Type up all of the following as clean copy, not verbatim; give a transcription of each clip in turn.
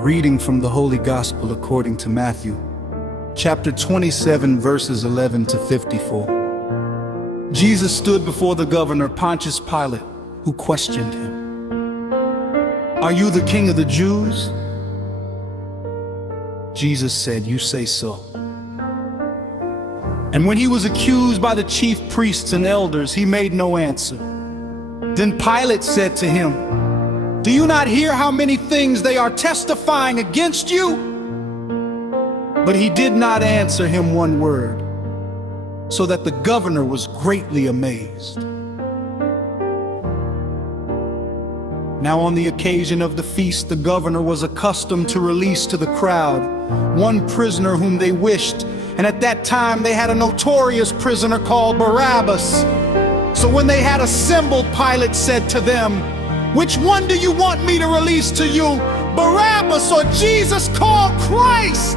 A reading from the Holy Gospel according to Matthew, chapter 27, verses 11 to 54. Jesus stood before the governor, Pontius Pilate, who questioned him. "Are you the king of the Jews?" Jesus said, "You say so." And when he was accused by the chief priests and elders, he made no answer. Then Pilate said to him, "Do you not hear how many things they are testifying against you?" But he did not answer him one word, so that the governor was greatly amazed. Now on the occasion of the feast, the governor was accustomed to release to the crowd one prisoner whom they wished, and at that time they had a notorious prisoner called Barabbas. So when they had assembled, Pilate said to them, "Which one do you want me to release to you, Barabbas or Jesus called Christ?"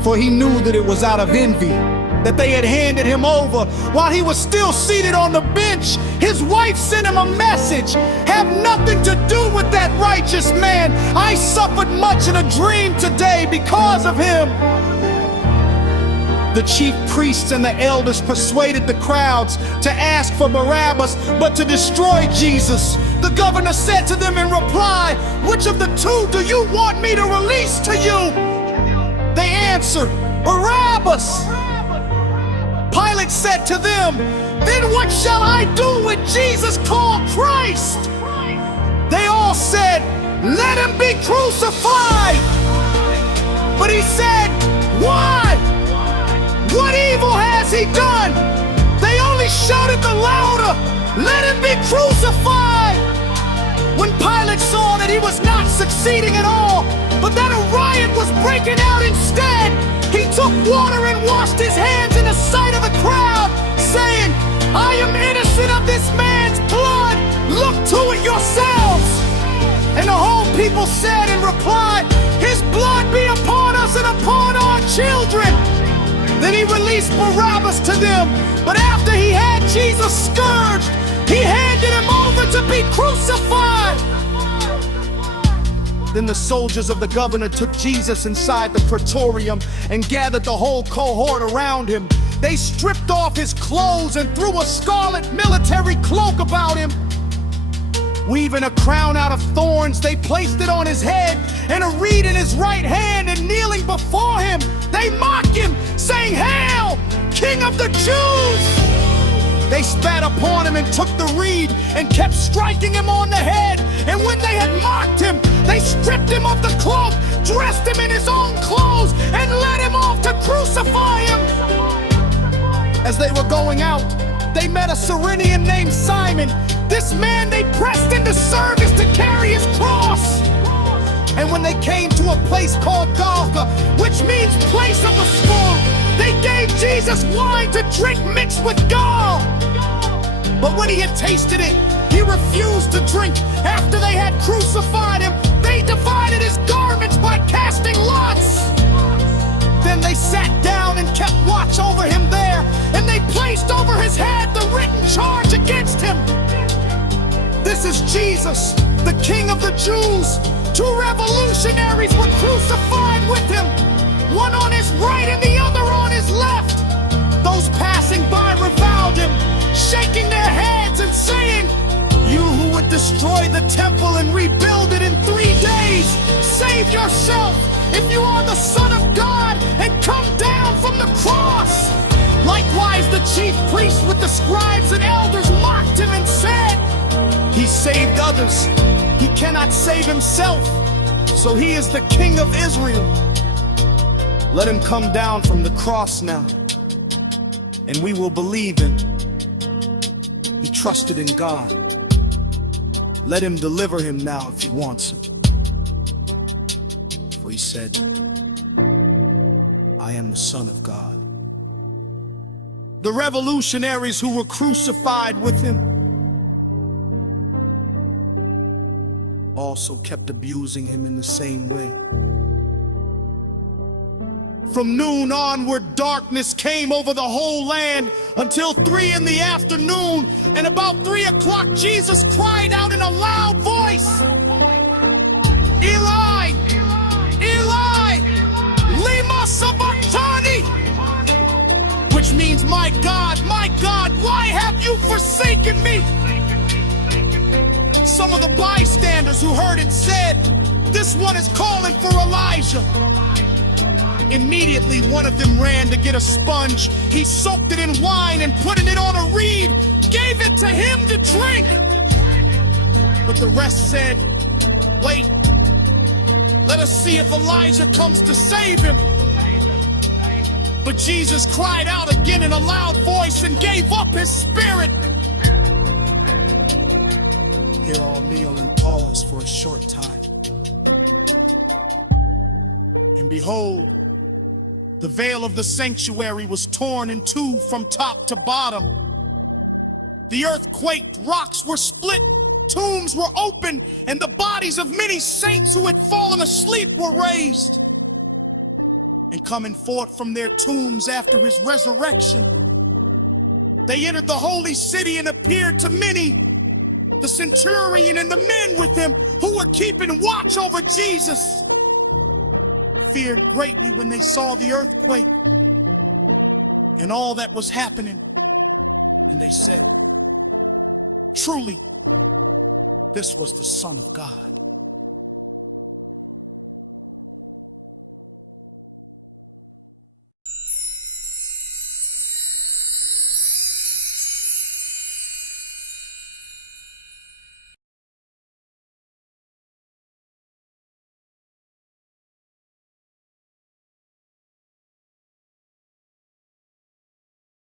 For he knew that it was out of envy that they had handed him over. While he was still seated on the bench, his wife sent him a message: "Have nothing to do with that righteous man. I suffered much in a dream today because of him." The chief priests and the elders persuaded the crowds to ask for Barabbas, but to destroy Jesus. The governor said to them in reply, "Which of the two do you want me to release to you?" They answered, "Barabbas." Pilate said to them, "Then what shall I do with Jesus called Christ?" They all said, "Let him be crucified." But he said, "Why? What evil has he done?" They only shouted the louder, "Let him be crucified." When Pilate saw that he was not succeeding at all, but that a riot was breaking out instead, he took water and washed his hands in the sight of the crowd, saying, "I am innocent of this man's blood. Look to it yourselves." And the whole people said in reply, "His blood be upon us and upon our children." Then he released Barabbas to them, but after he had Jesus scourged, he handed him over to be crucified. Then the soldiers of the governor took Jesus inside the praetorium and gathered the whole cohort around him. They stripped off his clothes and threw a scarlet military cloak about him. Weaving a crown out of thorns, they placed it on his head, and a reed in his right hand, and kneeling before him, they mocked him, saying, "Hail, King of the Jews!" They spat upon him and took the reed and kept striking him on the head. And when they had mocked him, they stripped him of the cloak, dressed him in his own clothes, and led him off to crucify him. As they were going out, they met a Cyrenian named Simon. This man they pressed into service to carry his cross. And when they came to a place called Golgotha, which means place of the skull, they gave Jesus wine to drink mixed with gall. But when he had tasted it, he refused to drink. After they had crucified him, they divided his garments by casting lots. Then they sat down and kept watch over him there, and they placed over his head the written charge against him. "This is Jesus, the King of the Jews." Two revolutionaries were crucified with him, one on his right and the other on his left. Those passing by reviled him, shaking their heads and saying, "You who would destroy the temple and rebuild it in 3 days, save yourself. If you are the Son of God, and come down from the cross." Likewise, the chief priests with the scribes and elders mocked him and said, "He saved others. He cannot save himself. So he is the King of Israel. Let him come down from the cross now, and we will believe him." He trusted in God. Let him deliver him now if he wants him. For he said, "I am the Son of God." The revolutionaries who were crucified with him also kept abusing him in the same way. From noon onward, darkness came over the whole land until 3 in the afternoon. And about 3 o'clock, Jesus cried out in a loud voice, my God, why have you forsaken me?" Some of the bystanders who heard it said, "This one is calling for Elijah." Immediately, one of them ran to get a sponge. He soaked it in wine and putting it on a reed, gave it to him to drink. But the rest said, "Wait, let us see if Elijah comes to save him." But Jesus cried out again in a loud voice and gave up his spirit. Here I'll kneel and pause for a short time. And behold, the veil of the sanctuary was torn in two from top to bottom. The earth quaked, rocks were split, tombs were opened, and the bodies of many saints who had fallen asleep were raised. And coming forth from their tombs after his resurrection, they entered the holy city and appeared to many. The centurion and the men with him who were keeping watch over Jesus feared greatly when they saw the earthquake and all that was happening. And they said, "Truly, this was the Son of God."